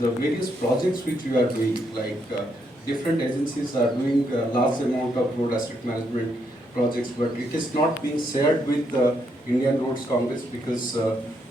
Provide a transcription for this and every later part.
the various projects which you are doing, like different agencies are doing large amount of road asset management projects, but it is not being shared with Indian Roads Congress, because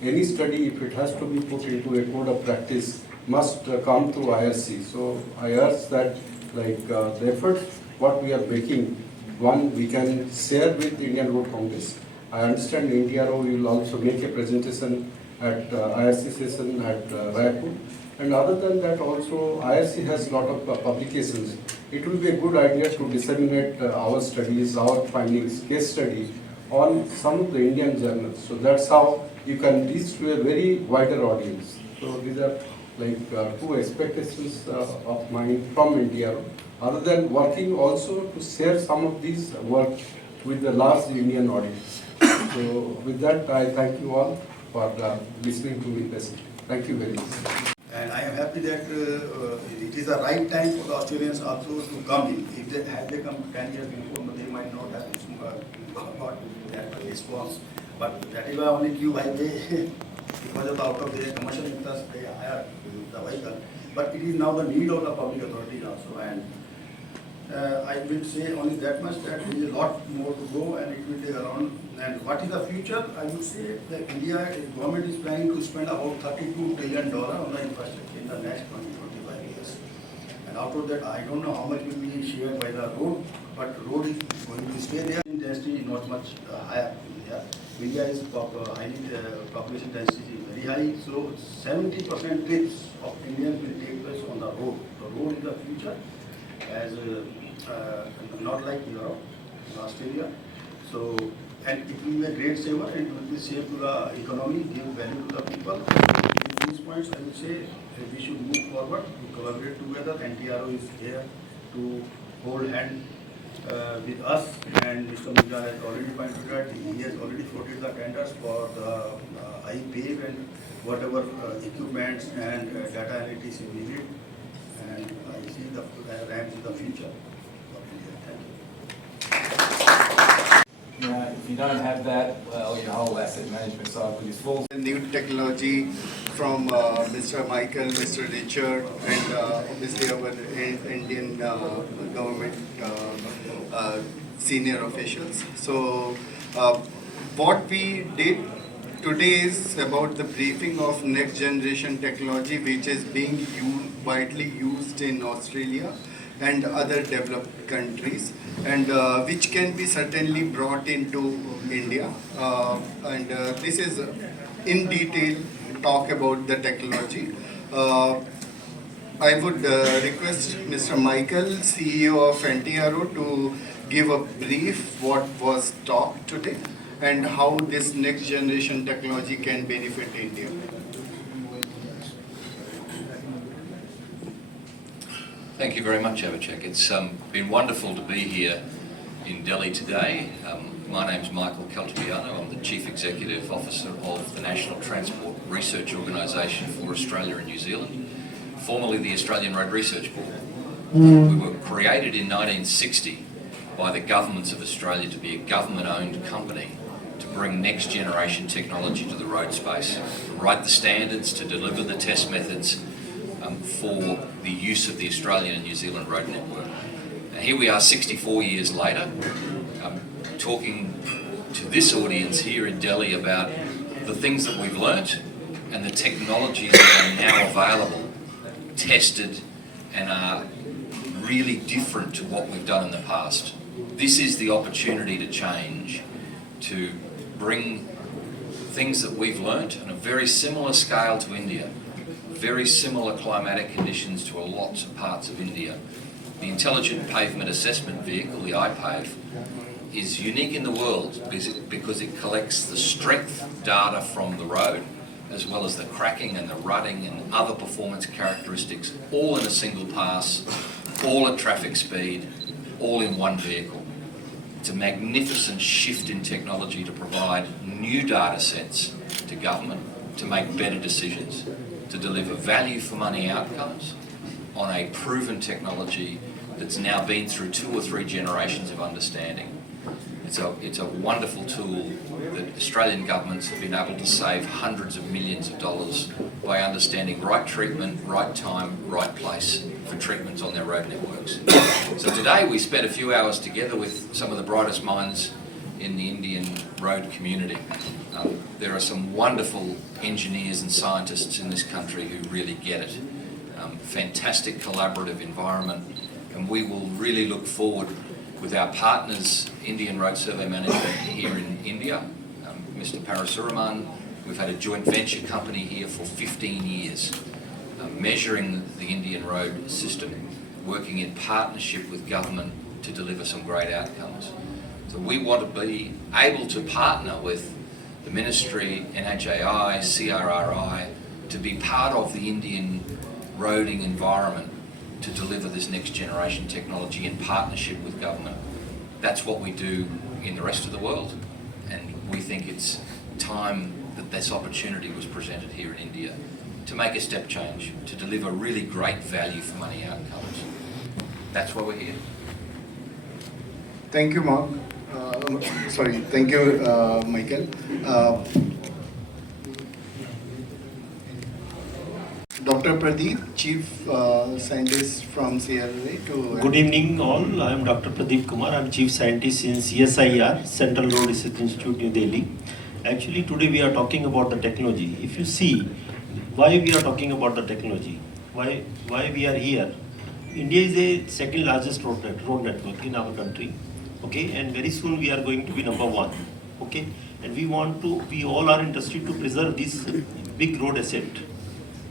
any study, if it has to be put into a code of practice, must come through IRC. So I urge that, like the effort what we are making, one, we can share with Indian Road Congress. I understand NDRO will also make a presentation at IRC session at Raipur. And other than that, also IRC has a lot of publications. It will be a good idea to disseminate our studies, our findings, case study on some of the Indian journals. So that's how you can reach to a very wider audience. So these are like two expectations of mine from NDRO. Other than working also to share some of these work with the large Indian audience. So with that, I thank you all for listening to me patiently. Thank you very much. And I am happy that it is the right time for the Australians also to come in. If they had they come 10 years before, they might not have got that response. But that is why only Q highway, because of the out of their commercial interest, they hire the vehicle. But it is now the need of the public authorities also. And I will say only that much, that there is a lot more to go and it will take around. And what is the future? I would say that India government is planning to spend about $32 trillion on the infrastructure in the next 20-25 years. And out of that, I don't know how much will be shared by the road, but road is going to stay there. Density is not much higher in India. India is population density is very high, so 70% trips of Indians will take place on the road. The road is the future, as not like Europe, Australia. So, and it will be a great saver, and it will be safe to the economy, give value to the people. With these points, I would say we should move forward, to collaborate together. NTRO is here to hold hand with us, and Mr. Mujja has already pointed out, he has already floated the tenders for the iPave and whatever equipments and data analytics is needed. And I see the ramps in the future of India. Thank you. Yeah, if you don't have that, well, your whole asset management cycle is full. New technology from Mr. Michael, Mr. Richard, and obviously our Indian government senior officials. So what we did today is about the briefing of next generation technology, which is being widely used in Australia and other developed countries, and which can be certainly brought into India. This is in detail talk about the technology. I would request Mr. Michael, CEO of NTRO, to give a brief what was talked today and how this next generation technology can benefit India. Thank you very much, Abhishek. It's been wonderful to be here in Delhi today. My name's Michael Caltabiano. I'm the Chief Executive Officer of the National Transport Research Organisation for Australia and New Zealand, formerly the Australian Road Research Board. We were created in 1960 by the governments of Australia to be a government-owned company to bring next generation technology to the road space, to write the standards, to deliver the test methods for the use of the Australian and New Zealand road network. Now, here we are 64 years later, talking to this audience here in Delhi about the things that we've learnt and the technologies that are now available, tested, and are really different to what we've done in the past. This is the opportunity to change, to bring things that we've learnt on a very similar scale to India, very similar climatic conditions to a lot of parts of India. The Intelligent Pavement Assessment Vehicle, the iPave, is unique in the world because it collects the strength data from the road, as well as the cracking and the rutting and other performance characteristics, all in a single pass, all at traffic speed, all in one vehicle. It's a magnificent shift in technology to provide new data sets to government to make better decisions, to deliver value for money outcomes on a proven technology that's now been through 2 or 3 generations of understanding. It's a wonderful tool that Australian governments have been able to save hundreds of millions of dollars by understanding right treatment, right time, right place for treatments on their road networks. So today we spent a few hours together with some of the brightest minds in the Indian road community. There are some wonderful engineers and scientists in this country who really get it. Fantastic collaborative environment, and we will really look forward with our partners, Indian Road Survey Management here in India, Mr. Parasuraman. We've had a joint venture company here for 15 years, measuring the Indian road system, working in partnership with government to deliver some great outcomes. So we want to be able to partner with the Ministry, NHAI, CRRI, to be part of the Indian roading environment to deliver this next generation technology in partnership with government. That's what we do in the rest of the world, and we think it's time that this opportunity was presented here in India to make a step change, to deliver really great value for money outcomes. That's why we're here. Thank you, Mark. Thank you, Michael. Dr. Pradeep, Chief Scientist from CRRA. Good evening all, I am Dr. Pradeep Kumar, I am Chief Scientist in CSIR, Central Road Research Institute, New Delhi. Actually today we are talking about the technology. If you see why we are talking about the technology, why we are here. India is a second largest road network in our country, okay, and very soon we are going to be number one, okay, and we all are interested to preserve this big road asset.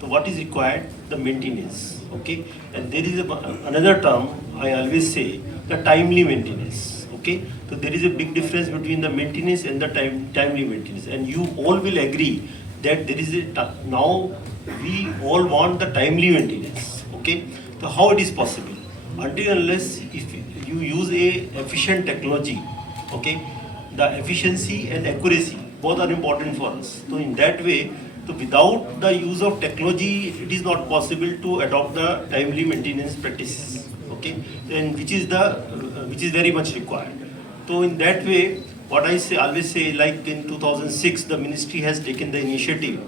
So what is required? The maintenance, okay? And there is another term I always say, the timely maintenance, okay? So there is a big difference between the maintenance and the timely maintenance. And you all will agree that there is now we all want the timely maintenance, okay? So how it is possible? Until unless if you use a efficient technology, okay? The efficiency and accuracy, both are important for us. So in that way, so without the use of technology, it is not possible to adopt the timely maintenance practices, okay? And which is very much required. So in that way, what I always say, like in 2006, the ministry has taken the initiative.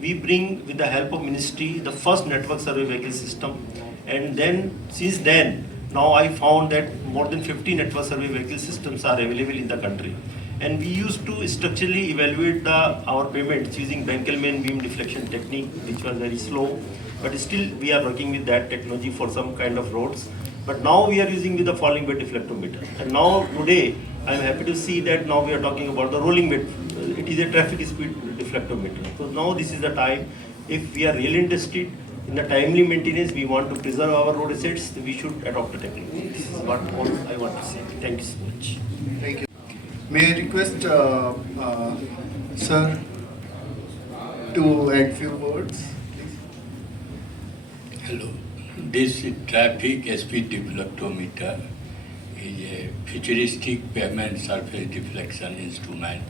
We bring, with the help of ministry, the first network survey vehicle system, and then since then, now I found that more than 50 network survey vehicle systems are available in the country. And we used to structurally evaluate our payments using Benkelman beam deflection technique, which was very slow. But still, we are working with that technology for some kind of roads. But now we are using with the falling weight deflectometer. And now today, I am happy to see that now we are talking about the rolling weight. It is a traffic speed deflectometer. So now this is the time. If we are really interested in the timely maintenance, we want to preserve our road assets, we should adopt the technology. This is what all I want to say. Thank you so much. Thank you. May I request Sir to add few words, please? Hello. This traffic speed deflectometer is a futuristic pavement surface deflection instrument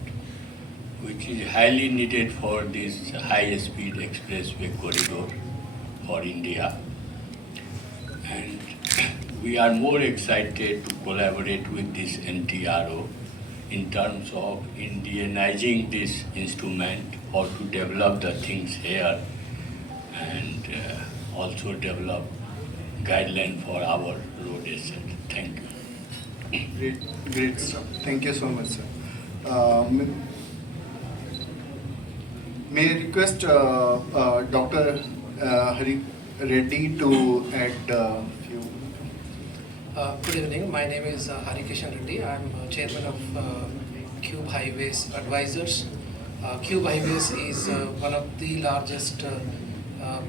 which is highly needed for this high-speed expressway corridor for India. And we are more excited to collaborate with this NTRO in terms of Indianizing this instrument or to develop the things here and also develop guideline for our road asset. Thank you. Great stuff. Thank you so much, sir. May I request Dr. Hari Reddy to add a few. Good evening. My name is Harikishan Reddy. I am chairman of Cube Highways Advisors. Cube Highways is one of the largest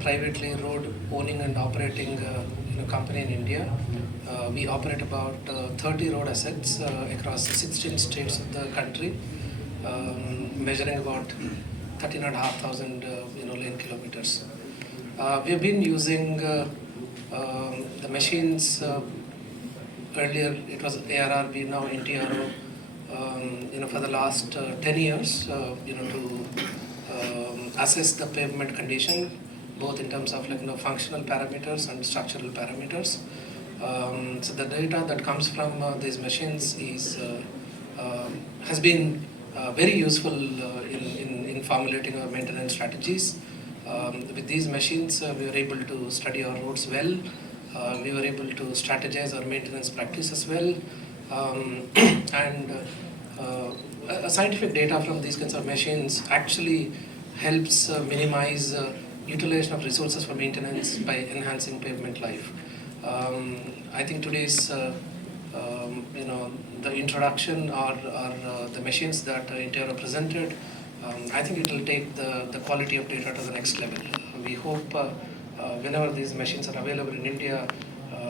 privately road owning and operating company in India. We operate about 30 road assets across 16 states of the country, measuring about 13,500 lane kilometers. We have been using the machines. Earlier it was ARRB, now NTRO. For the last 10 years, to assess the pavement condition, both in terms of functional parameters and structural parameters. So the data that comes from these machines has been very useful in formulating our maintenance strategies. With these machines, we were able to study our roads well. We were able to strategize our maintenance practices well. And scientific data from these kinds of machines actually helps minimize utilization of resources for maintenance by enhancing pavement life. I think today's the introduction or the machines that Interior presented, I think it will take the quality of data to the next level. We hope whenever these machines are available in India,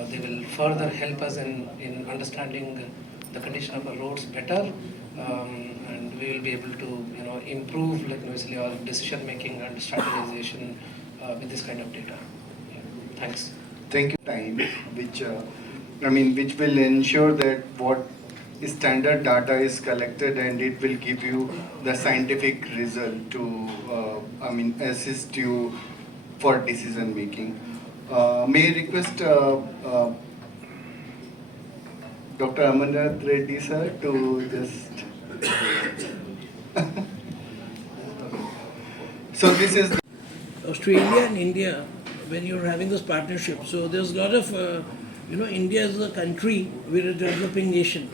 they will further help us in understanding the condition of our roads better, and we will be able to improve basically our decision making and strategization with this kind of data. Yeah. Thanks. Thank you. Time, which will ensure that what standard data is collected and it will give you the scientific result to, assist you for decision making. May I request Dr. Amarnath Reddy sir to just. So this is. Australia and India, when you're having this partnership, so there's a lot of, India is a country, we're a developing nation,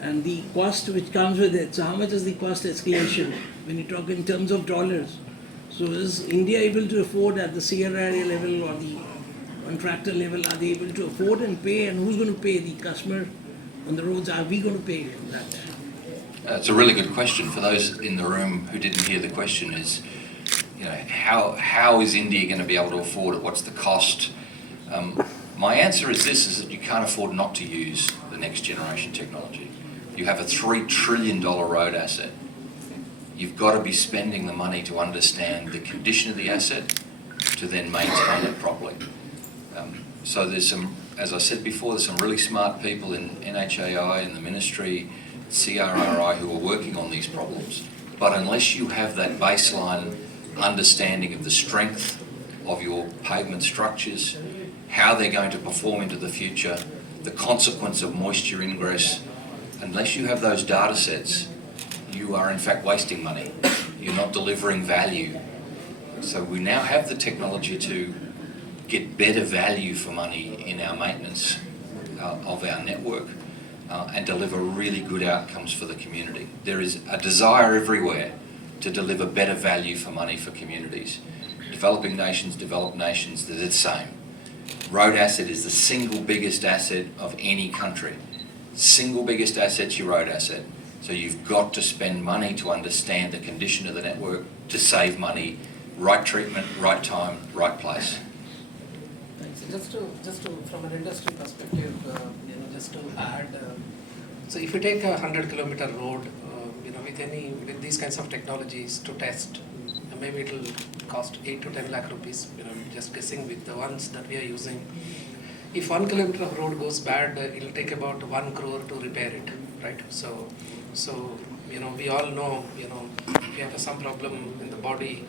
and the cost which comes with it, so how much is the cost escalation when you talk in terms of dollars? So is India able to afford at the CRRA level or the contractor level, are they able to afford and pay, and who's going to pay? The customer on the roads, are we going to pay that? It's a really good question. For those in the room who didn't hear the question, is how is India going to be able to afford it? What's the cost? My answer is this: is that you can't afford not to use the next generation technology. You have a $3 trillion road asset. You've got to be spending the money to understand the condition of the asset to then maintain it properly. So there's some, as I said before, there's some really smart people in NHAI, in the ministry, CRRI, who are working on these problems. But unless you have that baseline understanding of the strength of your pavement structures, how they're going to perform into the future, the consequence of moisture ingress, unless you have those data sets, you are in fact wasting money. You're not delivering value. So we now have the technology to get better value for money in our maintenance of our network and deliver really good outcomes for the community. There is a desire everywhere to deliver better value for money for communities. Developing nations, developed nations, they're the same. Road asset is the single biggest asset of any country. Single biggest asset's your road asset. So you've got to spend money to understand the condition of the network to save money, right treatment, right time, right place. Thanks. Just to from an industry perspective, just to add, so if you take a 100-kilometer road, with these kinds of technologies to test, maybe it will cost 8 to 10 lakh rupees. Just guessing with the ones that we are using. If 1 kilometer of road goes bad, it will take about 1 crore to repair it, right? So we all know, if you have some problem in the body,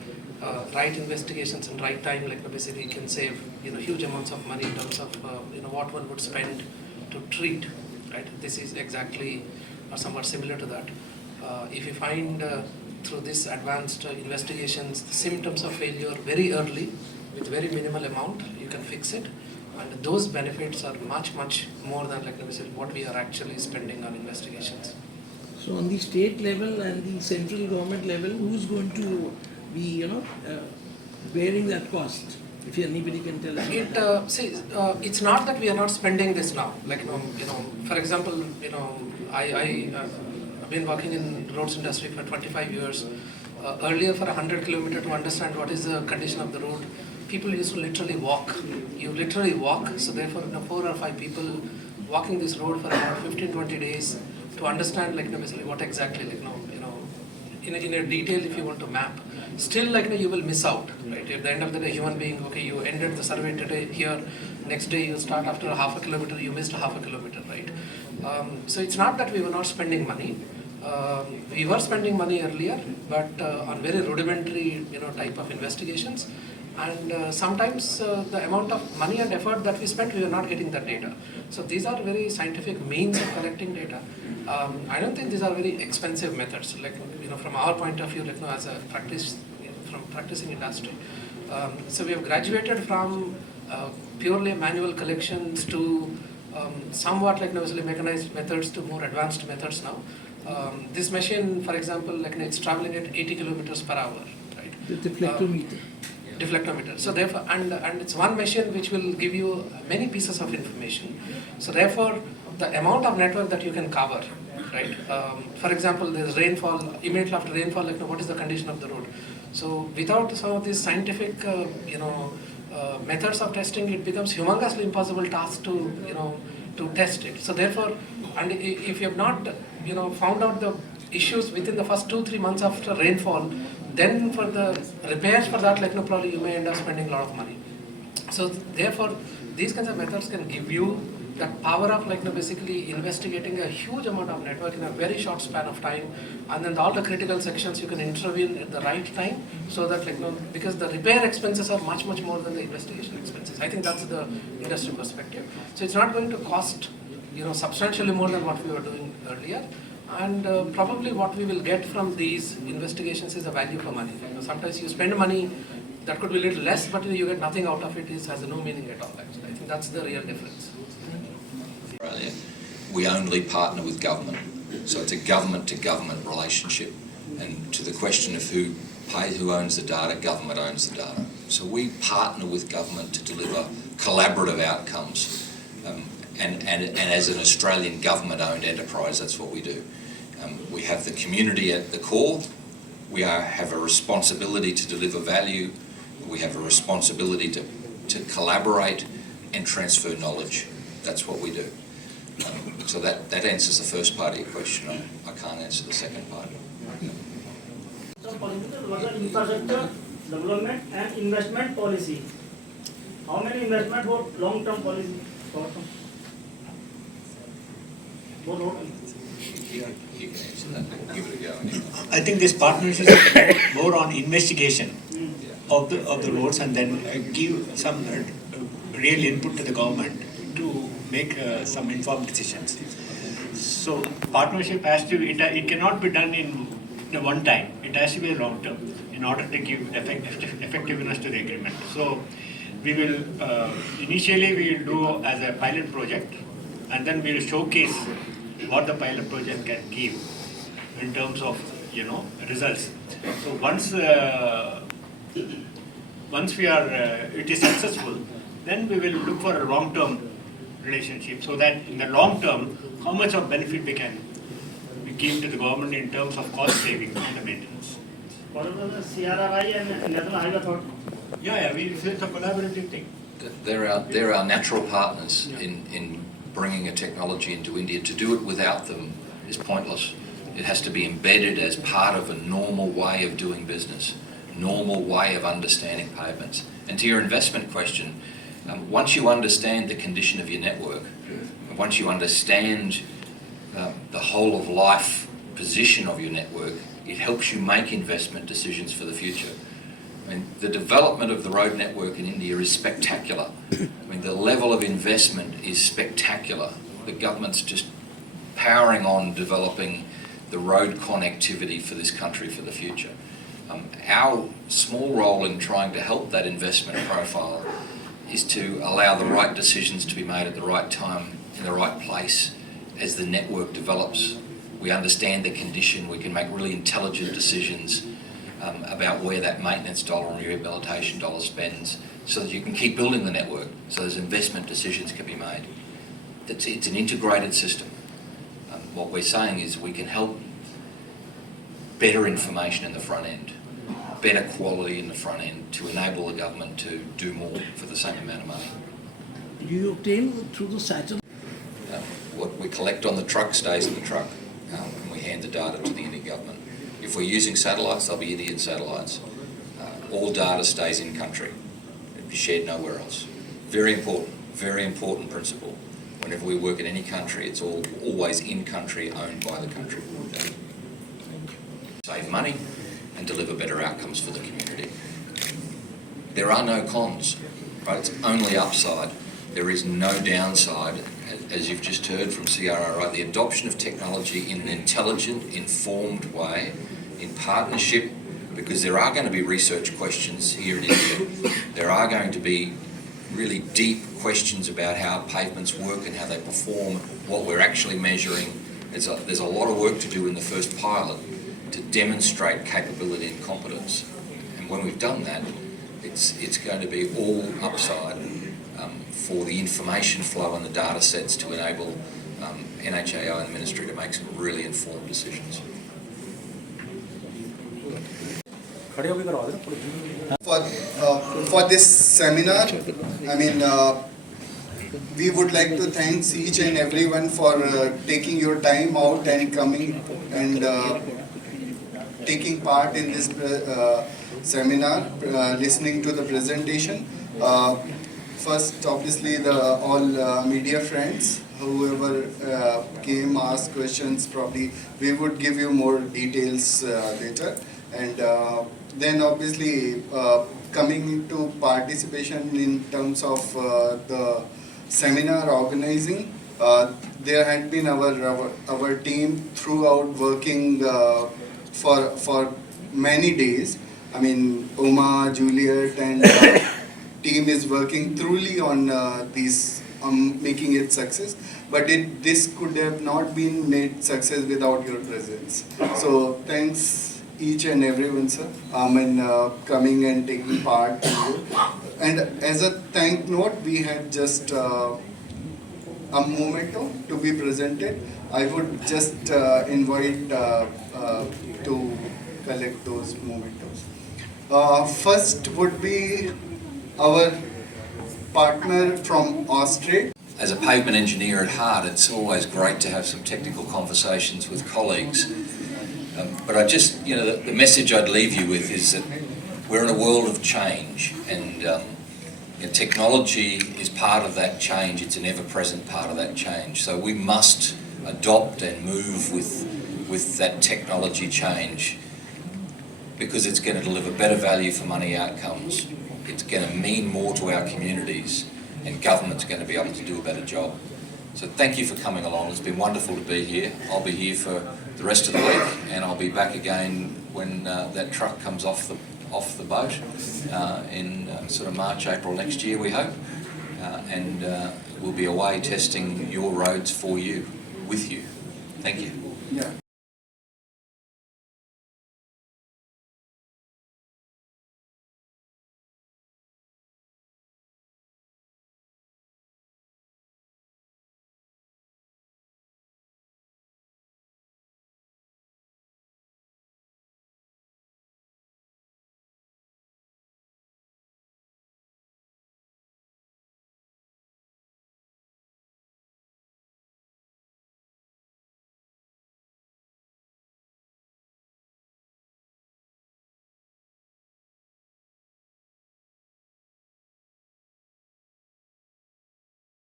right investigations and right time, basically can save, huge amounts of money in terms of, what one would spend to treat, right? This is exactly or somewhat similar to that. If you find through this advanced investigations the symptoms of failure very early with very minimal amount, you can fix it. And those benefits are much, much more than what we are actually spending on investigations. So on the state level and the central government level, who's going to be, bearing that cost? If anybody can tell us. It's not that we are not spending this now. For example, I've been working in roads industry for 25 years. Earlier, for 100 kilometers to understand what is the condition of the road, people used to literally walk. You literally walk. So therefore, 4 or 5 people walking this road for about 15-20 days to understand what exactly in a detail if you want to map. Still you will miss out, right? At the end of the day, human being, okay, you ended the survey today here, next day you start after half a kilometer, you missed half a kilometer, right? So it's not that we were not spending money. We were spending money earlier, but on very rudimentary type of investigations. And sometimes the amount of money and effort that we spent, we are not getting that data. So these are very scientific means of collecting data. I don't think these are very expensive methods. From our point of view, as a practice, from practicing industry, So we have graduated from purely manual collections to somewhat like obviously mechanized methods to more advanced methods now. This machine, for example, like it's traveling at 80 kilometers per hour, right? The deflectometer. Deflectometer. So therefore, and it's one machine which will give you many pieces of information. So therefore, the amount of network that you can cover, right? For example, there's rainfall, immediately after rainfall, like what is the condition of the road? So without some of these scientific, methods of testing, it becomes humongously impossible task to, to test it. So therefore, and if you have not, found out the issues within the first 2-3 months after rainfall, then for the repairs for that, probably you may end up spending a lot of money. So therefore, these kinds of methods can give you that power of basically investigating a huge amount of network in a very short span of time, and then all the critical sections you can intervene at the right time, so that because the repair expenses are much more than the investigation expenses. I think that's the industry perspective. So it's not going to cost substantially more than what we were doing earlier. And probably what we will get from these investigations is a value for money. Sometimes you spend money that could be a little less, but you get nothing out of it. It has no meaning at all. Actually, I think that's the real difference. Australia, we only partner with government, so it's a government-to-government relationship. And to the question of who owns the data, government owns the data. So we partner with government to deliver collaborative outcomes. And as an Australian government-owned enterprise, that's what we do. We have the community at the core. We have a responsibility to deliver value. We have a responsibility to collaborate and transfer knowledge. That's what we do. So that answers the first part of your question. I can't answer the second part. So, what are infrastructure development and investment policy? How many investment for long-term policy? Short-term? You can answer that. Give it a go. Anyway. I think this partnership is more on investigation of the roads, and then give some real input to the government to make some informed decisions. So partnership has to, it cannot be done in one time. It has to be long term in order to give effectiveness to the agreement. So we will, initially we will do as a pilot project, and then we will showcase what the pilot project can give in terms of results. So once we are it is successful, then we will look for a long-term relationship, so that in the long term, how much of benefit we give to the government in terms of cost saving on the maintenance. What about the CRRI and National Highway Authority? Yeah, it's a collaborative thing. They're our natural partners in bringing a technology into India. To do it without them is pointless. It has to be embedded as part of a normal way of doing business, normal way of understanding payments. And to your investment question, once you understand the condition of your network, once you understand the whole of life position of your network, it helps you make investment decisions for the future. I mean, the development of the road network in India is spectacular. I mean, the level of investment is spectacular. The government's just powering on developing the road connectivity for this country for the future. Our small role in trying to help that investment profile is to allow the right decisions to be made at the right time, in the right place, as the network develops. We understand the condition, we can make really intelligent decisions about where that maintenance dollar and rehabilitation dollar spends, so that you can keep building the network, so those investment decisions can be made. It's an integrated system. What we're saying is we can help better information in the front end, better quality in the front end, to enable the government to do more for the same amount of money. Do you obtain through the satellite? What we collect on the truck stays in the truck, and we hand the data to the Indian government. If we're using satellites, they'll be Indian satellites. All data stays in country. It'll be shared nowhere else. Very important principle. Whenever we work in any country, it's always in country, owned by the country. Save money and deliver better outcomes for the community. There are no cons, right? It's only upside. There is no downside. As you've just heard from CRRI, the adoption of technology in an intelligent, informed way, in partnership because there are going to be research questions here in India. There are going to be really deep questions about how pavements work and how they perform, what we're actually measuring. There's a lot of work to do in the first pilot to demonstrate capability and competence. And when we've done that, it's going to be all upside for the information flow and the data sets to enable NHAI and the Ministry to make some really informed decisions. For this seminar, I mean, we would like to thank each and everyone for taking your time out and coming and taking part in this seminar, listening to the presentation. First, obviously, all media friends, whoever came, asked questions, probably we would give you more details later. And then obviously coming to participation in terms of the seminar organizing, there had been our team throughout working for many days. I mean, Uma, Juliet, and team is working truly on making it success. But this could have not been made success without your presence. So thanks each and everyone, sir, coming and taking part. And as a thank note, we had just a memento to be presented. I would just invite to collect those mementos. First would be our partner from Australia. As a pavement engineer at heart, it's always great to have some technical conversations with colleagues. But I just, the message I'd leave you with is that we're in a world of change, and technology is part of that change. It's an ever-present part of that change. So we must adopt and move with that technology change, because it's going to deliver better value for money outcomes. It's going to mean more to our communities, and government's going to be able to do a better job. So thank you for coming along. It's been wonderful to be here. I'll be here for the rest of the week, and I'll be back again when that truck comes off the boat in sort of March, April next year, we hope. And we'll be away testing your roads for you, with you. Thank you. Yeah.